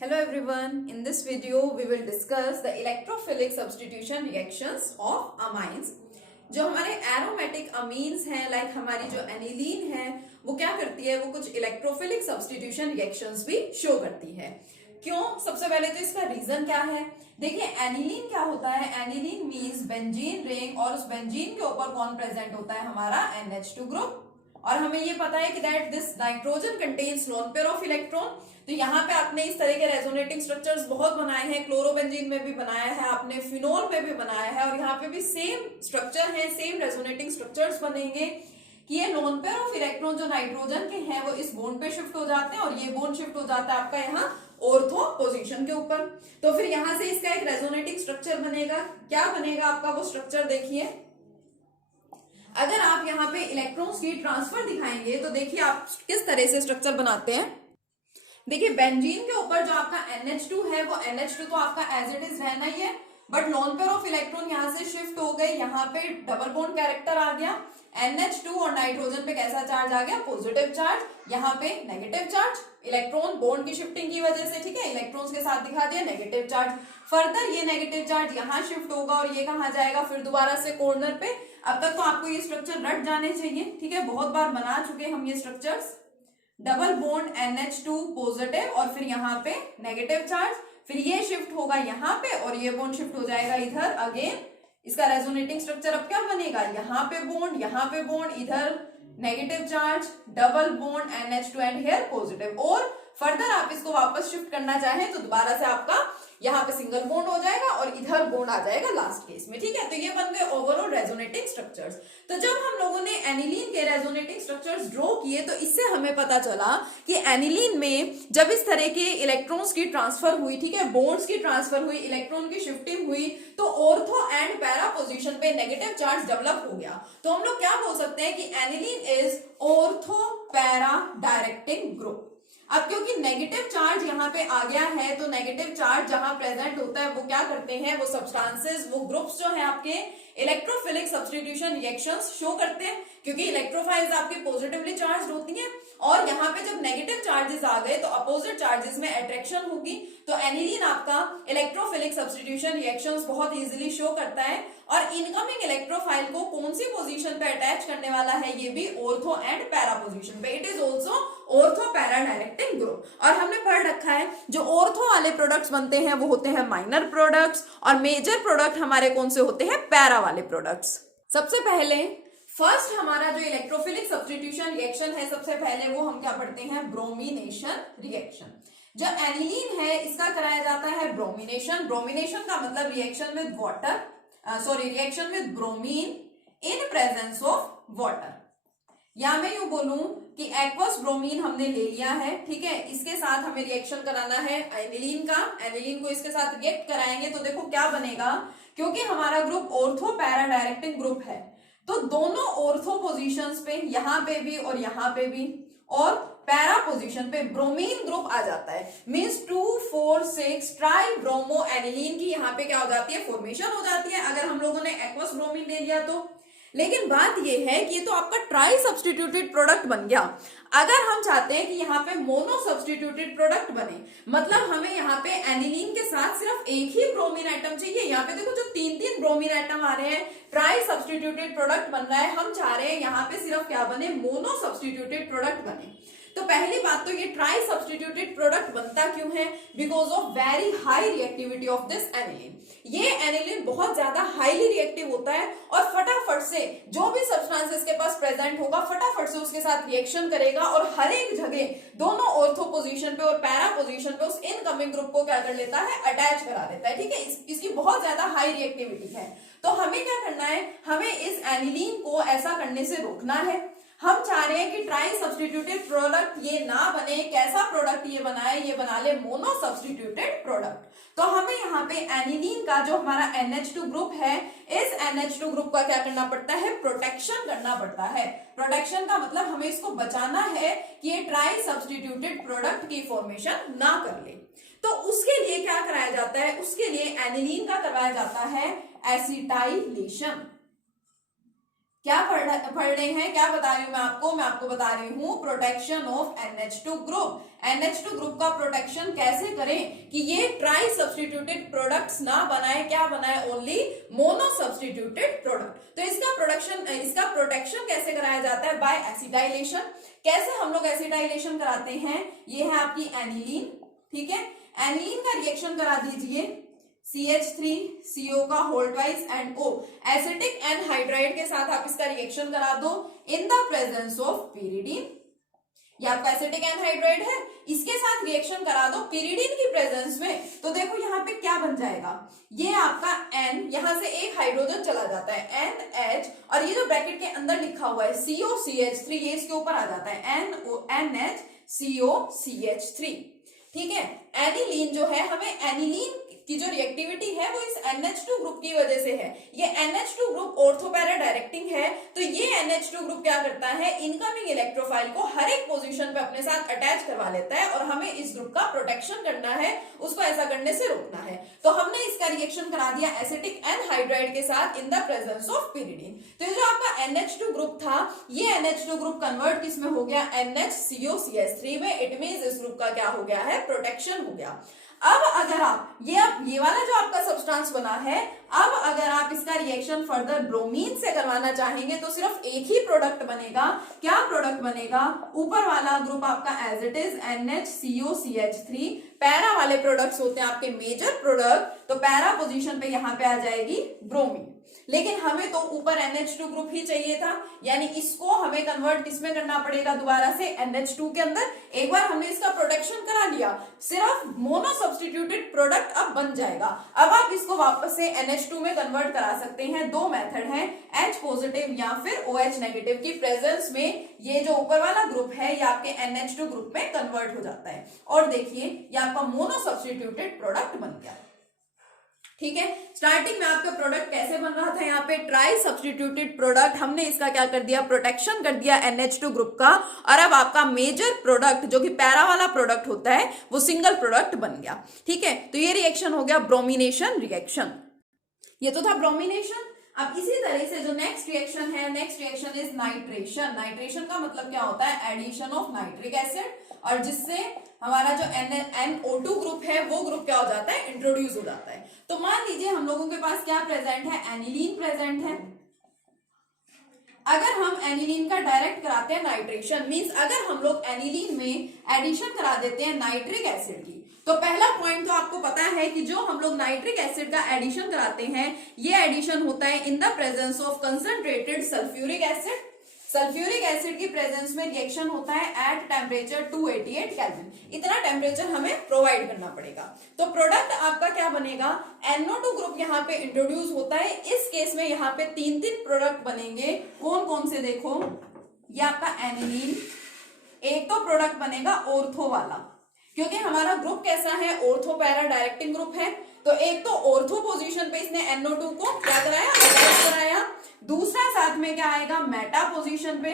Hello everyone, in this video we will discuss the electrophilic substitution reactions of amines. जो हमारे aromatic amines हैं like हमारी जो aniline है वो क्या करती है, वो कुछ इलेक्ट्रोफिलिक सब्स्टिट्यूशन रिएक्शंस भी शो करती है। क्यों? सबसे पहले तो इसका रीजन क्या है। देखिए एनिलीन क्या होता है, एनिलीन मीन्स बेंजीन रिंग और उस बेंजीन के ऊपर कौन प्रेजेंट होता है, हमारा NH2 ग्रुप। और हमें ये पता है कि that this nitrogen contains lone pair of electron. तो यहाँ पे आपने इस तरह के रेजोनेटिंग स्ट्रक्चर्स बहुत बनाए हैं, क्लोरोबेंजीन में भी बनाया है आपने, फिनोल में भी बनाया है, और यहाँ पे भी सेम स्ट्रक्चर है, सेम रेजोनेटिंग स्ट्रक्चर्स बनेंगे कि ये लोन पेयर ऑफ इलेक्ट्रॉन जो नाइट्रोजन के हैं वो इस बोन पे शिफ्ट हो जाते हैं और ये बोन शिफ्ट हो जाता है आपका यहाँ ऑर्थो पोजीशन के ऊपर। तो फिर यहाँ से इसका एक रेजोनेटिंग स्ट्रक्चर बनेगा। क्या बनेगा आपका वो स्ट्रक्चर, देखिए अगर आप यहाँ पे इलेक्ट्रॉन्स की ट्रांसफर दिखाएंगे तो देखिए आप किस तरह से स्ट्रक्चर बनाते हैं। देखिए बेंजीन के ऊपर जो आपका NH2 है वो NH2 तो आपका एज इट इज रहना ही है, but lone pair of electron यहाँ से शिफ्ट हो गए, यहाँ पे डबल बॉन्ड कैरेक्टर आ गया। NH2 और नाइट्रोजन पे कैसा चार्ज आ गया, पॉजिटिव चार्ज, यहाँ पे नेगेटिव चार्ज, इलेक्ट्रॉन बॉन्ड की शिफ्टिंग की वजह से, ठीक है, इलेक्ट्रॉन्स के साथ दिखा दिया नेगेटिव चार्ज। फर्दर ये नेगेटिव चार्ज यहाँ शिफ्ट होगा और ये कहाँ जाएगा, फिर दोबारा से कॉर्नर पे। अब तक तो आपको ये स्ट्रक्चर रट जाने चाहिए, ठीक है, बहुत बार बना चुके हम ये structures. Double bond NH2 positive और फिर यहाँ पे नेगेटिव चार्ज, फिर ये शिफ्ट होगा यहाँ पे और ये बॉन्ड शिफ्ट हो जाएगा इधर अगेन। इसका रेजोनेटिंग स्ट्रक्चर अब क्या बनेगा, यहाँ पे बॉन्ड, इधर negative charge, double bond NH2 and here positive. और फर्दर आप इसको वापस शिफ्ट करना चाहें तो दोबारा से आपका यहाँ पे सिंगल बॉन्ड हो जाएगा और इधर बॉन्ड आ जाएगा लास्ट केस में, ठीक है। तो ये बन गए ओवरऑल रेजोनेटिंग स्ट्रक्चर्स। तो जब हम लोगों ने एनिलीन के रेजोनेटिंग स्ट्रक्चर्स ड्रॉ किए तो इससे हमें पता चला कि एनिलीन में जब इस तरह के इलेक्ट्रॉन्स की ट्रांसफर हुई, ठीक है, बॉन्ड्स की ट्रांसफर हुई, इलेक्ट्रॉन की शिफ्टिंग हुई, तो ऑर्थो एंड पैरा पोजिशन पे नेगेटिव चार्ज डेवलप हो गया। तो हम लोग क्या बोल सकते हैं कि aniline is ortho para directing group. अब क्योंकि नेगेटिव चार्ज यहाँ पे आ गया है तो नेगेटिव चार्ज जहां प्रेजेंट होता है वो क्या करते हैं, वो सब्सटेंसेस, वो ग्रुप्स जो है आपके इलेक्ट्रोफिलिक सब्स्टिट्यूशन रिएक्शंस शो करते हैं, क्योंकि इलेक्ट्रोफाइल्स आपकी पॉजिटिवली चार्ज होती हैं और यहाँ पे जब नेगेटिव चार्जेस आ गए तो अपोजिट चार्जेस में अट्रैक्शन होगी। तो एनिलीन आपका इलेक्ट्रोफिलिक सब्स्टिट्यूशन रिएक्शंस बहुत इजीली शो करता है और इनकमिंग इलेक्ट्रोफाइल को कौन सी पोजीशन पे अटैच करने वाला है, ये भी ऑर्थो एंड पैरा पोजीशन पे। It is also ortho para directing group. और हमने पढ़ रखा है जो ऑर्थो वाले प्रोडक्ट्स बनते हैं वो होते हैं माइनर प्रोडक्ट्स और मेजर प्रोडक्ट हमारे कौन से होते हैं, पैरा वाले प्रोडक्ट्स। सबसे पहले फर्स्ट हमारा जो इलेक्ट्रोफिलिक सब्स्टिट्यूशन रिएक्शन है, सबसे पहले वो हम क्या पढ़ते हैं, ब्रोमिनेशन रिएक्शन। जो एनिलीन है इसका कराया जाता है ब्रोमिनेशन। ब्रोमिनेशन का मतलब reaction with water, reaction with bromine in presence of water. या मैं यूं बोलूं कि एक्वस ब्रोमीन हमने ले लिया है, ठीक है, इसके साथ हमें रिएक्शन कराना है एनिलीन का। एनिलीन को इसके साथ रिएक्ट कराएंगे तो देखो क्या बनेगा, क्योंकि हमारा group ortho para directing group है तो दोनों ऑर्थो पोजीशंस पे, यहाँ पे भी और यहाँ पे भी, और पैरा पोजीशन पे ब्रोमीन ग्रुप आ जाता है। मींस 2,4,6 ट्राई ब्रोमो एनिलीन की यहाँ पे क्या हो जाती है, फॉर्मेशन हो जाती है अगर हम लोगों ने एक्वस ब्रोमीन ले लिया तो। लेकिन बात ये है कि ये तो आपका ट्राई सब्स्टिट्यूटेड प्रोडक्ट बन गया। अगर हम चाहते हैं कि यहाँ पे मोनो सब्स्टिट्यूटेड प्रोडक्ट बने, मतलब हमें यहाँ पे एनिलीन के साथ सिर्फ एक ही ब्रोमीन एटम चाहिए। यहाँ पे देखो जो 3-3 ब्रोमीन एटम आ रहे हैं, ट्राई सब्स्टिट्यूटेड प्रोडक्ट बन रहा है। हम चाह रहे हैं यहाँ पे सिर्फ क्या बने, मोनो सब्स्टिट्यूटेड प्रोडक्ट बने। तो पहली बात तो ये ट्राई सब्स्टिट्यूटेड प्रोडक्ट बनता क्यों है, because of very high reactivity of this aniline. ये एनिलीन बहुत ज्यादा हाईली रिएक्टिव होता है और फटाफट से जो भी सब्सटेंस इसके पास प्रेजेंट होगा फटाफट से उसके साथ रिएक्शन करेगा और हर एक जगह दोनों ऑर्थो पोजीशन पे और पैरा पोजीशन पे उस इनकमिंग ग्रुप को क्या कर लेता है, अटैच करा देता है, ठीक है। इसकी बहुत ज्यादा हाई रिएक्टिविटी है। तो हमें क्या करना है, हमें इस एनिलीन को ऐसा करने से रोकना है। हम चाह रहे हैं कि ट्राई सब्स्टिट्यूटेड प्रोडक्ट ये ना बने। कैसा प्रोडक्ट ये बनाए, ये बना ले मोनो सब्स्टिट्यूटेड प्रोडक्ट। तो हमें यहाँ पे एनिलीन का जो हमारा NH2 ग्रुप है, इस NH2 ग्रुप का क्या करना पड़ता है, प्रोटेक्शन करना पड़ता है। प्रोटेक्शन का मतलब हमें इसको बचाना है कि ये ट्राई सब्स्टिट्यूटेड प्रोडक्ट की फॉर्मेशन ना कर ले। तो उसके लिए क्या कराया जाता है, उसके लिए एनिलीन का करवाया जाता है एसिटाइलेशन। क्या पढ़ रहे हैं, क्या बता रही हूं मैं आपको बता रही हूं protection of NH2 group. NH2 group का प्रोटेक्शन कैसे करें कि ये ट्राई सब्स्टिट्यूटेड प्रोडक्ट्स ना बनाए, क्या बनाए, ओनली मोनो सब्स्टिट्यूटेड प्रोडक्ट। तो इसका प्रोटेक्शन कैसे कराया जाता है, बाय एसिटाइलेशन। कैसे हम लोग एसिटाइलेशन कराते हैं, ये है आपकी एनिलीन, ठीक है। एनिलीन का रिएक्शन करा दीजिए CH3CO का whole twice and O acetic anhydride के साथ आप इसका रिएक्शन करा दो in the presence of pyridine। ये आपका एसिटिक एनहाइड्राइड है, इसके साथ रिएक्शन करा दो pyridine की प्रेजेंस में, तो देखो यहाँ पे क्या बन जाएगा, ये आपका N, यहां से एक हाइड्रोजन चला जाता है NH, और ये जो ब्रैकेट के अंदर लिखा हुआ है COCH3, ये इसके ऊपर आ जाता है NHCOCH3, ठीक है। एनिलीन जो है, हमें एनिलीन की जो रिएक्टिविटी है वो इस NH2 ग्रुप की वजह से है। ये NH2 group ortho para directing है, तो ये NH2 ग्रुप क्या करता है, इनकमिंग इलेक्ट्रोफाइल को हर एक पोजीशन पे अपने साथ अटैच करवा लेता है, और हमें इस ग्रुप का प्रोटेक्शन करना है, उसको ऐसा करने से रोकना है। तो हमने इसका रिएक्शन करा दिया एसिटिक एनहाइड्राइड के साथ इन द प्रेजेंस ऑफ pyridine। तो ये जो आपका NH2 ग्रुप था, ये NH2 ग्रुप कन्वर्ट किसमें हो गया, NHCOCH3 में। इट मींस इस ग्रुप का क्या हो गया है, प्रोटेक्शन हो गया। अब अगर आप ये वाला जो आपका सब्सटेंस बना है, अब अगर आप इसका रिएक्शन फर्दर ब्रोमीन से करवाना चाहेंगे तो सिर्फ एक ही प्रोडक्ट बनेगा। क्या प्रोडक्ट बनेगा, ऊपर वाला ग्रुप आपका as it is NHCOCH3, para वाले प्रोडक्ट्स होते हैं आपके मेजर प्रोडक्ट, तो पैरा पोजीशन पे यहां पे आ जाएगी ब्रोमीन। लेकिन हमें तो ऊपर NH2 ग्रुप ही चाहिए था, यानी इसको हमें कन्वर्ट किसमें करना पड़ेगा, दोबारा से NH2 के अंदर। एक बार हमने इसका प्रोटेक्शन करा लिया, सिर्फ मोनो सब्स्टिट्यूटेड प्रोडक्ट अब बन जाएगा। अब आप इसको वापस से NH2 में कन्वर्ट करा सकते हैं। दो मेथड है, H पॉजिटिव या फिर OH नेगेटिव की प्रेजेंस में ये जो ऊपर वाला ग्रुप है ये आपके NH2 ग्रुप में कन्वर्ट हो जाता है, और देखिए ये आपका मोनो सब्स्टिट्यूटेड प्रोडक्ट बन गया, ठीक है। स्टार्टिंग में आपका प्रोडक्ट कैसे बन रहा था, यहाँ पे ट्राई सब्स्टिट्यूटेड प्रोडक्ट, हमने इसका क्या कर दिया, प्रोटेक्शन कर दिया NH2 ग्रुप का, और अब आपका मेजर प्रोडक्ट जो कि पैरा वाला प्रोडक्ट होता है वो सिंगल प्रोडक्ट बन गया, ठीक है। तो ये रिएक्शन हो गया ब्रोमिनेशन रिएक्शन, ये तो था ब्रोमिनेशन। अब इसी तरह से जो नेक्स्ट रिएक्शन है, next reaction is nitration. Nitration का मतलब क्या होता है, एडिशन ऑफ नाइट्रिक एसिड, और जिससे हमारा जो NO2 ग्रुप है वो ग्रुप क्या हो जाता है, इंट्रोड्यूस हो जाता है। तो मान लीजिए हम लोगों के पास क्या प्रेजेंट है, एनिलीन प्रेजेंट है। अगर हम एनिलीन का डायरेक्ट कराते हैं नाइट्रेशन, मींस अगर हम लोग एनिलीन में एडिशन करा देते हैं नाइट्रिक एसिड की, तो पहला पॉइंट तो आपको पता है कि जो हम लोग नाइट्रिक एसिड का एडिशन कराते हैं, ये एडिशन होता है इन the presence of concentrated sulphuric acid. Sulphuric acid की प्रेजेंस में रिएक्शन होता है एट टेम्परेचर 288 केल्विन। इतना टेम्परेचर हमें प्रोवाइड करना पड़ेगा। तो प्रोडक्ट आपका क्या बनेगा, NO2 ग्रुप यहाँ पे इंट्रोड्यूस होता है। इस केस में यहाँ पे तीन प्रोडक्ट बनेंगे। कौन कौन से, देखो ये आपका एनिलीन, एक तो प्रोडक्ट बनेगा ऑर्थो वाला, क्योंकि हमारा ग्रुप कैसा है, ऑर्थो पैरा डायरेक्टिंग ग्रुप है। तो एक तो ऑर्थो पोजीशन पे इसने NO2 को क्या कराया, अटैच कराया। दूसरा साथ में क्या आएगा, मेटा पोजीशन पे,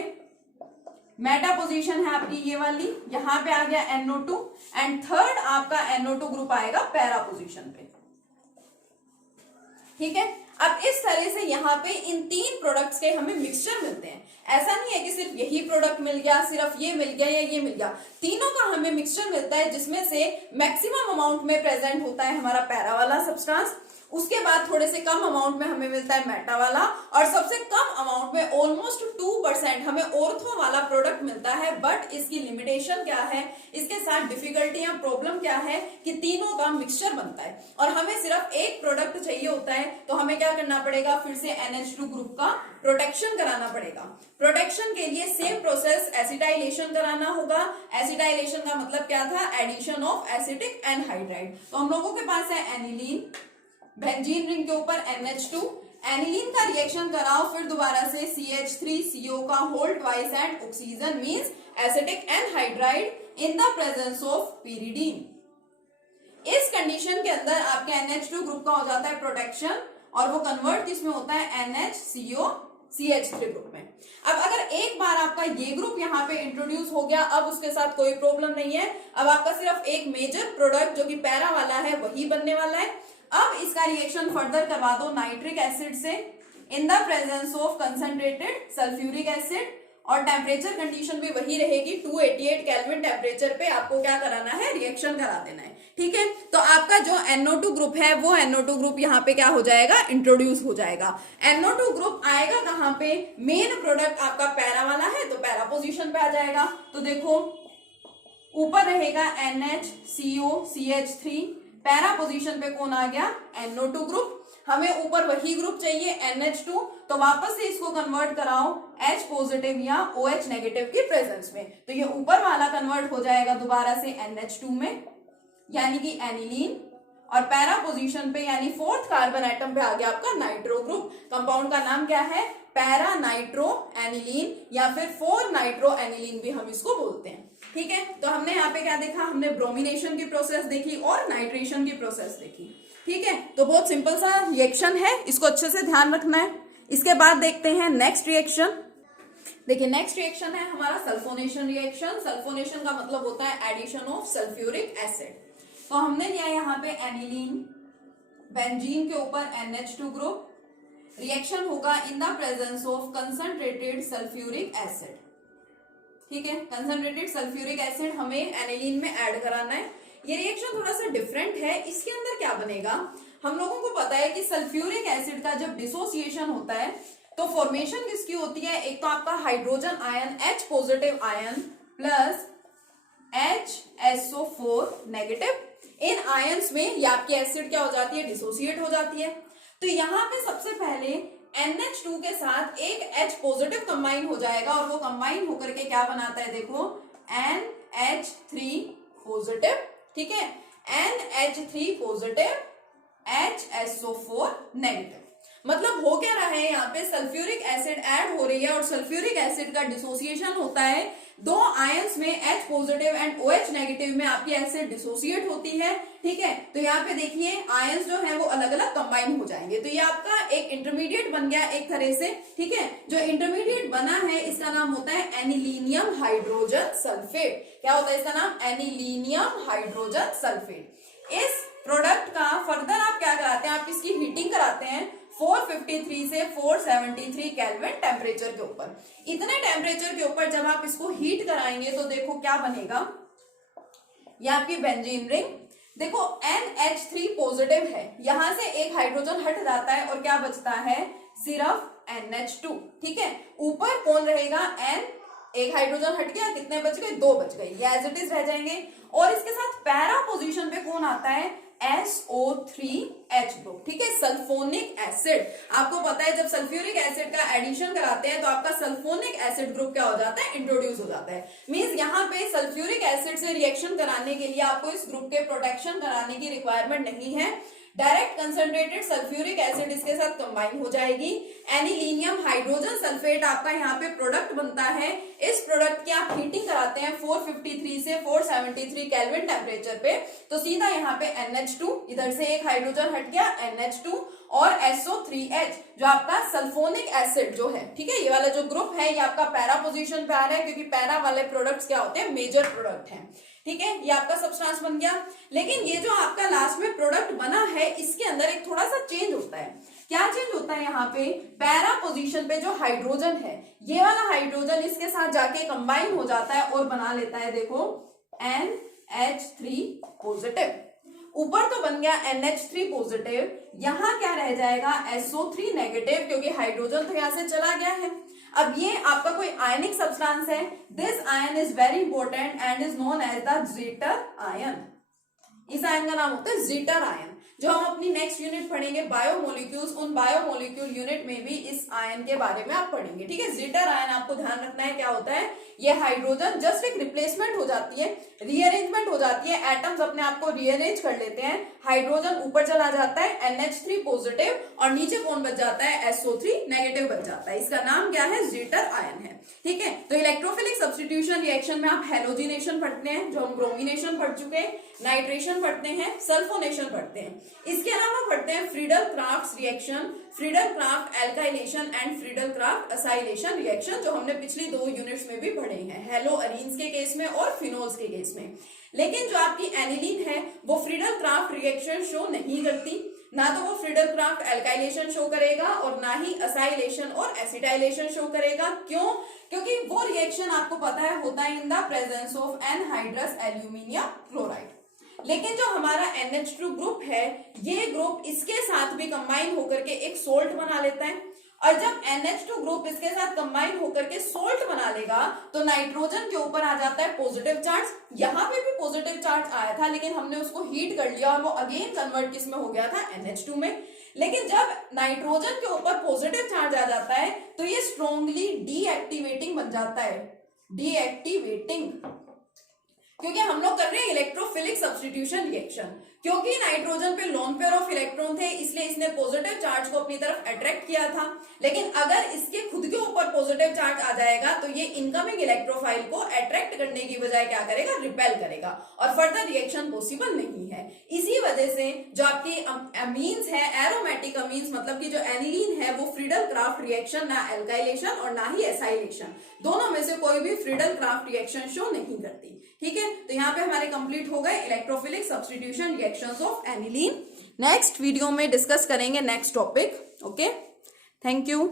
मेटा पोजीशन है आपकी ये वाली, यहां पे आ गया NO2, एंड थर्ड आपका NO2 ग्रुप आएगा पैरा पोजीशन पे, ठीक है। अब इस तरह से यहाँ पे इन तीन प्रोडक्ट्स के हमें मिक्सचर मिलते हैं। ऐसा नहीं है कि सिर्फ यही प्रोडक्ट मिल गया, सिर्फ ये मिल गया या ये मिल गया, तीनों का हमें मिक्सचर मिलता है, जिसमें से मैक्सिमम अमाउंट में प्रेजेंट होता है हमारा पैरा वाला सब्सटेंस, उसके बाद थोड़े से कम अमाउंट में हमें मिलता है मेटा वाला, और सबसे कम अमाउंट में ऑलमोस्ट 2% हमें ऑर्थो वाला प्रोडक्ट मिलता है। बट इसकी लिमिटेशन क्या है, इसके साथ डिफिकल्टी या प्रॉब्लम क्या है कि तीनों का मिक्सचर बनता है, और हमें सिर्फ एक प्रोडक्ट चाहिए होता है। तो हमें क्या करना पड़ेगा, फिर से NH2 ग्रुप का प्रोटेक्शन कराना पड़ेगा। प्रोटेक्शन के लिए सेम प्रोसेस, एसिटाइलेशन कराना होगा। एसिटाइलेशन का मतलब क्या था, एडिशन ऑफ एसिटिक एनहाइड्राइड। तो हम लोगों के पास है एनिलीन, बेंजीन रिंग के ऊपर NH2, एनिलीन का रिएक्शन कराओ, फिर दोबारा से CH3CO का whole twice and oxygen means acetic anhydride in the presence of pyridine। इस कंडीशन के अंदर आपके NH2 ग्रुप का हो जाता है प्रोटेक्शन, और वो कन्वर्ट किसमें होता है, NHCOCH3 ग्रुप में। अब अगर एक बार आपका ये ग्रुप यहाँ पे इंट्रोड्यूस हो गया, अब उसके साथ कोई प्रॉब्लम नहीं है। अब आपका सिर्फ एक मेजर प्रोडक्ट जो कि पैरा वाला है वही बनने वाला है। अब इसका रिएक्शन फर्दर करवा दो नाइट्रिक एसिड से, इन the presence of concentrated sulphuric acid, और टेम्परेचर कंडीशन भी वही रहेगी 288 केल्विन टेम्परेचर पे आपको क्या कराना है, रिएक्शन करा देना है। ठीक है, तो आपका जो NO2 ग्रुप है वो NO2 ग्रुप यहाँ पे क्या हो जाएगा, इंट्रोड्यूस हो जाएगा। NO2 ग्रुप आएगा कहाँ पे, मेन प्रोडक्ट आपका पैरा वाला है तो पैरा पोजीशन पे आ जाएगा। तो देखो ऊपर रहेगा NHCOCH3, पैरा पोजीशन पे कौन आ गया, NO2 ग्रुप। हमें ऊपर वही ग्रुप चाहिए NH2, तो वापस से इसको कन्वर्ट कराओ H पॉजिटिव या OH नेगेटिव की प्रेजेंस में, तो ये ऊपर वाला कन्वर्ट हो जाएगा दोबारा से NH2 में, यानी कि एनिलीन। और पैरा पोजीशन पे यानी फोर्थ कार्बन एटम पे आ गया आपका नाइट्रो ग्रुप। कंपाउंड का नाम क्या है, पैरा नाइट्रो एनिलीन, या फिर 4 नाइट्रो एनिलीन भी हम इसको बोलते हैं। ठीक है, तो हमने यहाँ पे क्या देखा, हमने ब्रोमिनेशन की प्रोसेस देखी और नाइट्रेशन की प्रोसेस देखी। ठीक है, तो बहुत सिंपल सा रिएक्शन है, इसको अच्छे से ध्यान रखना है। इसके बाद देखते हैं नेक्स्ट रिएक्शन। देखिए नेक्स्ट रिएक्शन है हमारा सल्फोनेशन रिएक्शन। सल्फोनेशन का मतलब होता है एडिशन ऑफ सल्फ्यूरिक एसिड। तो हमने लिया यहाँ पे एनिलीन, बेंजीन के ऊपर NH2 ग्रुप, रिएक्शन होगा इन the presence of concentrated sulphuric acid. ठीक है, कंसंट्रेटेड सल्फ्यूरिक एसिड हमें एनिलीन में ऐड कराना है। ये रिएक्शन थोड़ा सा डिफरेंट है। इसके अंदर क्या बनेगा, हम लोगों को पता है कि सल्फ्यूरिक एसिड का जब डिसोसिएशन होता है तो फॉर्मेशन किसकी होती है, एक तो आपका hydrogen ion H positive ion plus HSO4 negative. इन आयंस में ये आपकी एसिड क्या हो जाती है, डिसोसिएट हो जाती है। तो यहाँ पे सबसे पहले NH2 के साथ एक H पॉजिटिव कंबाइन हो जाएगा, और वो कंबाइन होकर के क्या बनाता है, देखो NH3 पॉजिटिव। ठीक है, NH3 पॉजिटिव HSO4 नेगेटिव। मतलब हो क्या रहा है, यहाँ पे सल्फ्यूरिक एसिड ऐड हो रही है और सल्फ्यूरिक एसिड का डिसोसिएशन होता है। दो आयंस में H positive and OH negative में आपकी एसिड डिसोसिएट होती है। ठीक है, तो यहाँ पे देखिए आयंस जो है वो अलग अलग कंबाइन हो जाएंगे, तो ये आपका एक इंटरमीडिएट बन गया एक तरह से। ठीक है, जो इंटरमीडिएट बना है इसका नाम होता है एनिलीनियम हाइड्रोजन सल्फेट। क्या होता है इसका नाम, एनिलीनियम हाइड्रोजन सल्फेट। इस प्रोडक्ट का फर्दर आप क्या कराते हैं, आप इसकी हीटिंग कराते हैं 453 से 473 केल्विन टेम्परेचर के ऊपर। इतने टेम्परेचर के ऊपर जब आप इसको हीट कराएंगे तो देखो क्या बनेगा, ये आपकी बेंजीन रिंग। देखो NH3 पॉजिटिव है, यहां से एक हाइड्रोजन हट जाता है और क्या बचता है, सिर्फ NH2। ठीक है, ऊपर कौन रहेगा, N, एक हाइड्रोजन हट गया, कितने बच गए, 2 बच गए, ये एज इट इज रह जाएंगे। और इसके साथ पैरा पोजीशन पे कौन आता है, SO3H ग्रुप। ठीक है, सल्फोनिक एसिड। आपको पता है जब सल्फ्यूरिक एसिड का एडिशन कराते हैं तो आपका सल्फोनिक एसिड ग्रुप क्या हो जाता है, इंट्रोड्यूस हो जाता है। मींस यहाँ पे सल्फ्यूरिक एसिड से रिएक्शन कराने के लिए आपको इस ग्रुप के प्रोटेक्शन कराने की रिक्वायरमेंट नहीं है, डायरेक्ट कंसंट्रेटेड सल्फ्यूरिक एसिड इसके साथ कंबाइन हो जाएगी। एनिलीनियम हाइड्रोजन सल्फेट आपका यहाँ पे प्रोडक्ट बनता है। इस प्रोडक्ट की आप हीटिंग कराते हैं 453 से 473 केल्विन टेम्परेचर पे, तो सीधा यहाँ पे NH2, इधर से एक हाइड्रोजन हट गया NH2 और SO3H जो आपका सल्फोनिक एसिड जो है। ठीक है, ये वाला जो ग्रुप है ये आपका पैरा पोजीशन पे आ रहा है, क्योंकि पैरा वाले प्रोडक्ट्स क्या होते हैं, मेजर प्रोडक्ट हैं। ठीक है, ये आपका सब्सटेंस बन गया। लेकिन ये जो आपका लास्ट में प्रोडक्ट बना है इसके अंदर एक थोड़ा सा चेंज होता है। क्या चेंज होता है, यहाँ पे पैरा पोजीशन पे जो हाइड्रोजन है ये वाला हाइड्रोजन इसके साथ जाके कंबाइन हो जाता है और बना लेता है, देखो NH3 पॉजिटिव। ऊपर तो बन गया NH3 पॉजिटिव, यहाँ क्या रह जाएगा, SO3 नेगेटिव, क्योंकि हाइड्रोजन तो यहाँ से चला गया है। अब ये आपका कोई आयनिक सब्सटेंस है, this ion is very important and is known as the zwitterion. इस आयन का नाम होता है जीटर आयन, जो हम अपनी नेक्स्ट यूनिट पढ़ेंगे बायोमोलिक्यूल्स, उन बायोमोलिक्यूल यूनिट में भी इस आयन के बारे में आप पढ़ेंगे। ठीक है, जीटर आयन आपको ध्यान रखना है क्या होता है, ये हाइड्रोजन जस्ट एक रिप्लेसमेंट हो जाती है, रीअरेंजमेंट हो जाती है, एटम्स अपने आप को रीअरेंज कर लेते हैं, हाइड्रोजन ऊपर चला जाता है NH3 पॉजिटिव और नीचे कौन बच जाता है, SO3 नेगेटिव बच जाता है। इसका नाम क्या है, जीटर आयन है। ठीक है, तो इलेक्ट्रोफिलिक सब्स्टिट्यूशन रिएक्शन में आप हेलोजिनेशन पढ़ते हैं, जो हम ब्रोमिनेशन पढ़ चुके हैं, नाइट्रेशन रिएक्शन पढ़ते हैं, सल्फोनेशन पढ़ते हैं। इसके अलावा पढ़ते हैं Friedel craft reaction, Friedel craft alkylation and Friedel craft acylation reaction, जो हमने पिछली 2 यूनिट्स में भी पढ़े हैं, हेलो अरीन्स के केस में और फिनोल्स के केस में। लेकिन जो आपकी एनिलीन है वो फ्रीडल क्राफ्ट रिएक्शन शो नहीं करती, ना तो वो फ्रीडल क्राफ्ट एल्काइलेशन शो करेगा और ना ही असाइलेशन और एसिटाइलेशन शो करेगा। क्यों? क्योंकि वो रिएक्शन आपको पता है होता है इन the presence of anhydrous aluminium chloride. लेकिन जो हमारा NH2 ग्रुप है, ये ग्रुप इसके साथ भी कंबाइन होकर के एक सोल्ट बना लेता है, और जब NH2 ग्रुप इसके साथ कंबाइन होकर के सोल्ट बना लेगा तो नाइट्रोजन के ऊपर आ जाता है पॉजिटिव चार्ज। यहां पे भी पॉजिटिव चार्ज आया था, लेकिन हमने उसको हीट कर लिया और वो अगेन कन्वर्ट किसमें हो गया था, NH2 में। लेकिन जब नाइट्रोजन के ऊपर पॉजिटिव चार्ज आ जाता है तो ये स्ट्रॉन्गली डीएक्टिवेटिंग बन जाता है, डीएक्टिवेटिंग, क्योंकि हम लोग कर रहे हैं इलेक्ट्रोफिलिक सब्स्टिट्यूशन रिएक्शन। क्योंकि नाइट्रोजन पे लोन पेयर ऑफ इलेक्ट्रॉन थे, इसलिए इसने पॉजिटिव चार्ज को अपनी तरफ अट्रैक्ट किया था। लेकिन अगर इसके खुद के ऊपर पॉजिटिव चार्ज आ जाएगा तो ये इनकमिंग इलेक्ट्रोफाइल को अट्रैक्ट करने की बजाय क्या करेगा, रिपेल करेगा, और फर्दर रिएक्शन पॉसिबल नहीं है। इसी वजह से जो आपकी अमीन्स है, एरोमेटिक अमीन्स, मतलब कि जो एनिलीन है, वो फ्रीडल क्राफ्ट रिएक्शन, ना एल्काइलेशन और ना ही एसाइलेशन, दोनों में से कोई भी फ्रीडल क्राफ्ट रिएक्शन शो नहीं करती। ठीक है, तो यहाँ पे हमारे कंप्लीट हो गए electrophilic substitution reactions of aniline. Next video में डिस्कस करेंगे next topic. Okay, thank you.